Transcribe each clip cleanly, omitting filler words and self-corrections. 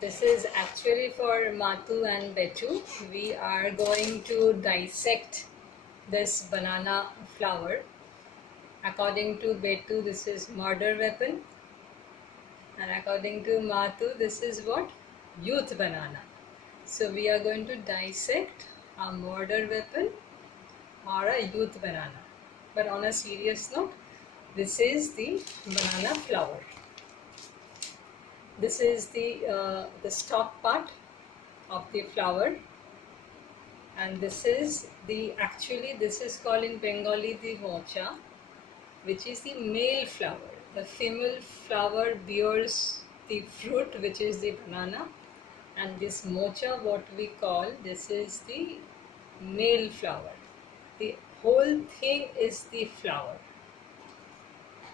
This is actually for Matu and Betu. We are going to dissect this banana flower. According to Betu, this is murder weapon, and according to Matu, this is what? Youth banana. So we are going to dissect a murder weapon or a youth banana. But on a serious note, this is the banana flower. This is the stalk part of the flower, and this is this is called in Bengali the mocha, which is the male flower. The female flower bears the fruit, which is the banana, and this mocha, what we call, this is the male flower. The whole thing is the flower.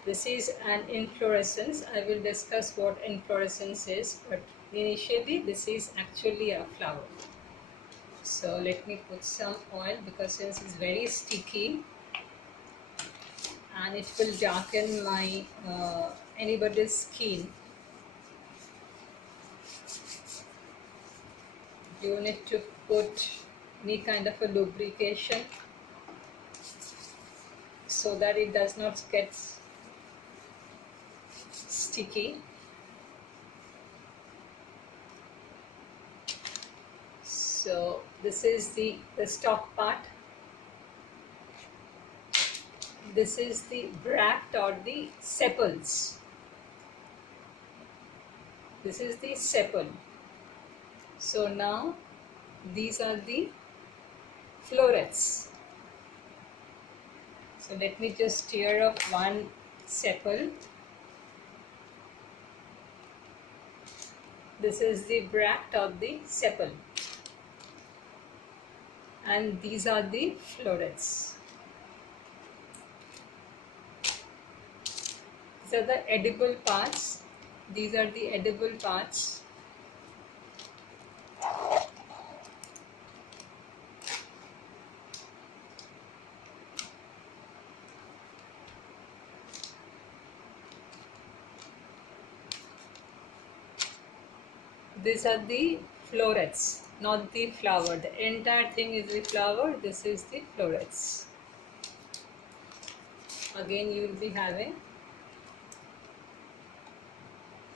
This is an inflorescence. I will discuss what inflorescence is, but initially this is actually a flower. So let me put some oil, because since it's very sticky and it will darken my anybody's skin, you need to put any kind of a lubrication so that it does not get sticky. So this is the stalk part. This is the bract or the sepals. This is the sepal. So now these are the florets. So let me just tear off one sepal. This is the bract of the sepal, and these are the florets. These are the edible parts. These are the edible parts. These are the florets, not the flower. The entire thing is the flower. This is the florets. Again, you will be having.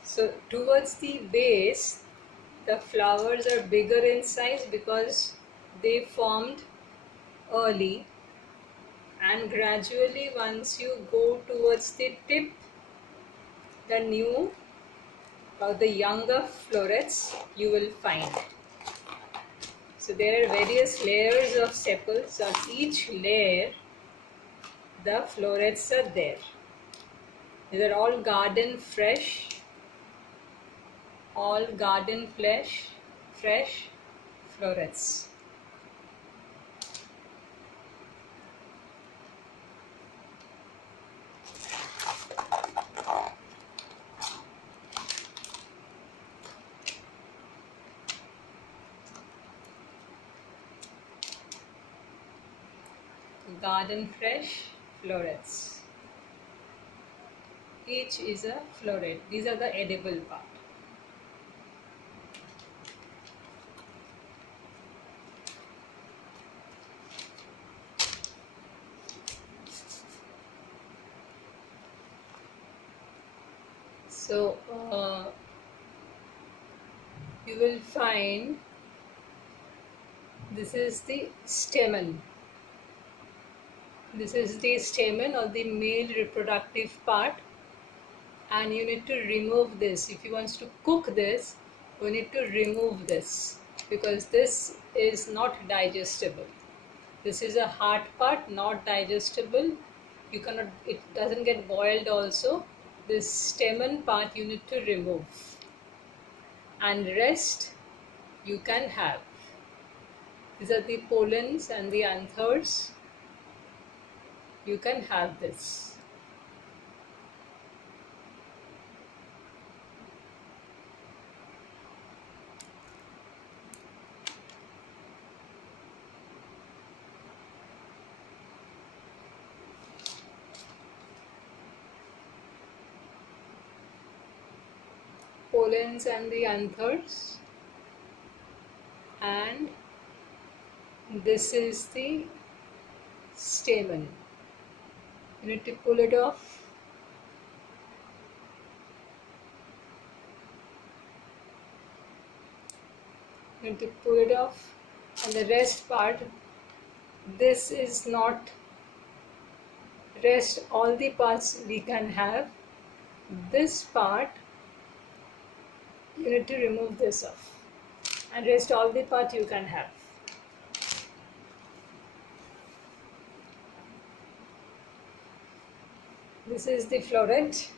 So towards the base, the flowers are bigger in size because they formed early, and gradually once you go towards the tip, the new or the younger florets you will find. So there are various layers of sepals. On each layer the florets are there. These are all garden fresh, fresh florets. Garden fresh florets. Each is a floret. These are the edible part. So you will find this is the stamen. This is the stamen or the male reproductive part, and you need to remove this. If you want to cook this, you need to remove this, because this is not digestible. This is a hard part, not digestible. You cannot, it doesn't get boiled also. This stamen part you need to remove, and rest you can have. These are the pollens and the anthers. You can have this. pollens and the anthers, and this is the stamen. You need to pull it off. You need to pull it off, and the rest part, this is not rest, all the parts we can have. This part you need to remove this off, and rest all the part you can have. This is the floret.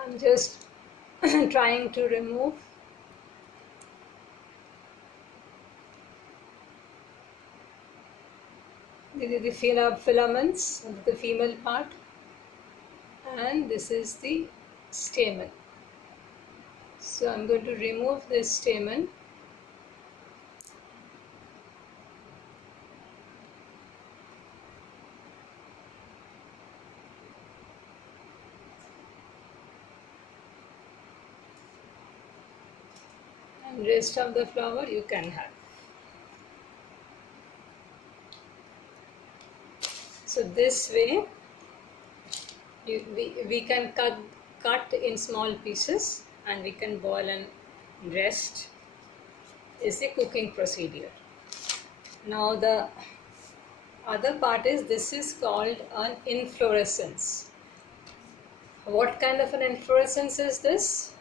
I'm just trying to remove the filaments, the female part, and this is the stamen. So I'm going to remove this stamen. And rest of the flower you can have. So this way we can cut in small pieces, and we can boil and rest is the cooking procedure. Now the other part is, this is called an inflorescence. What kind of an inflorescence is this?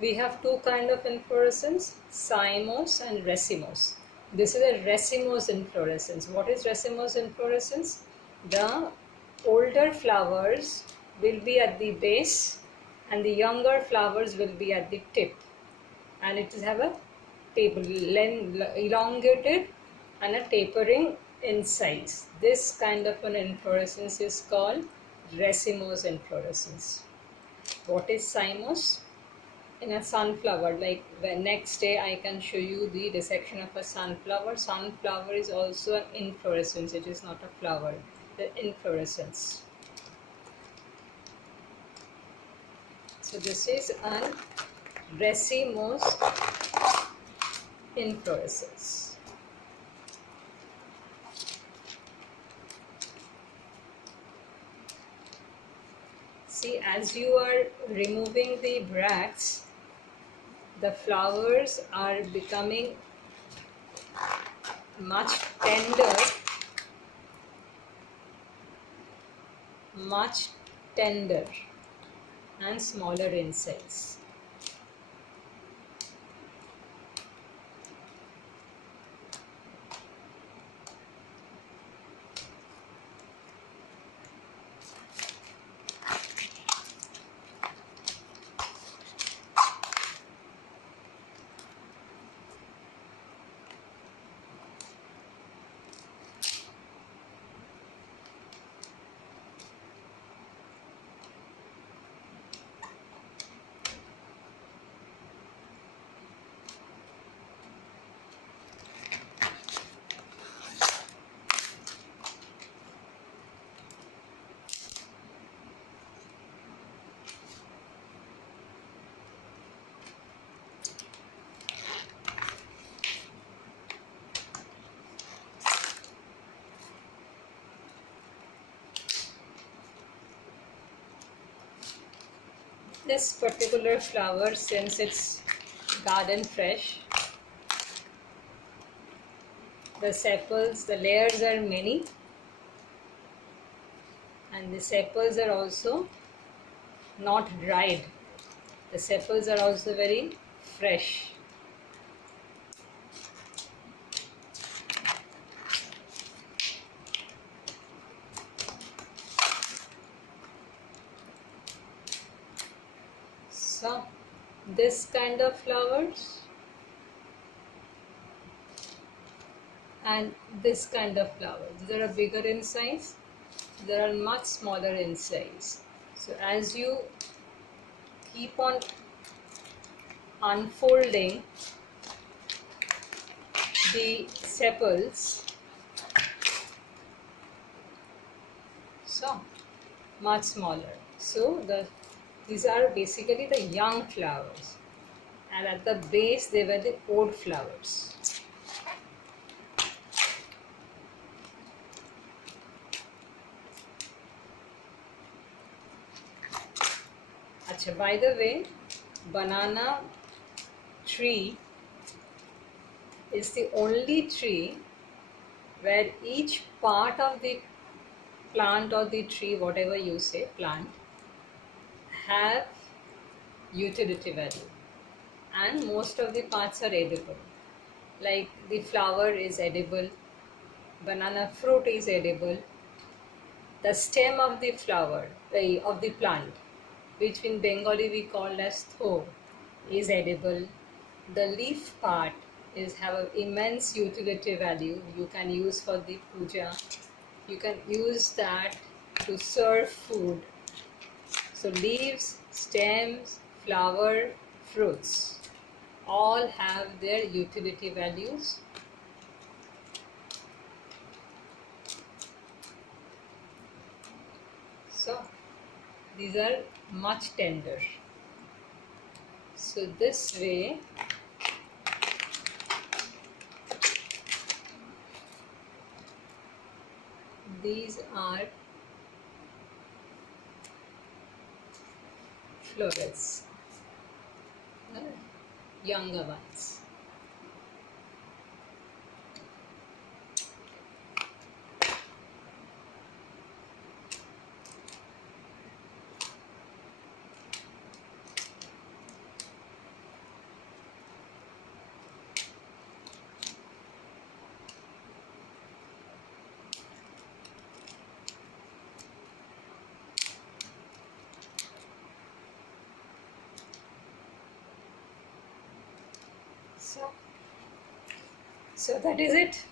We have two kinds of inflorescence, cymose and racemose. This is a racemose inflorescence. What is racemose inflorescence? The older flowers will be at the base and the younger flowers will be at the tip, and it will have a elongated and a tapering in size. This kind of an inflorescence is called racemose inflorescence. What is cymose? In a sunflower, like the next day I can show you the dissection of a sunflower. Sunflower is also an inflorescence, it is not a flower, the inflorescence. So this is an racemose inflorescence. See, as you are removing the bracts, the flowers are becoming much tender and smaller in size. This particular flower, since it's garden fresh, the sepals, the layers are many, and the sepals are also not dried. The sepals are also very fresh. So this kind of flowers and this kind of flowers, these are bigger in size, they are much smaller in size. So as you keep on unfolding the sepals, so much smaller, so the these are basically the young flowers, and at the base they were the old flowers. Achha, by the way, banana tree is the only tree where each part of the plant or the tree, whatever you say, plant, have utility value, and most of the parts are edible. Like the flower is edible, banana fruit is edible, the stem of the flower, of the plant, which in Bengali we call as tho, is edible. The leaf part is have an immense utility value. You can use for the puja. You can use that to serve food. So leaves, stems, flower, fruits all have their utility values. So these are much tender. So this way these are florets, younger ones. So that is it.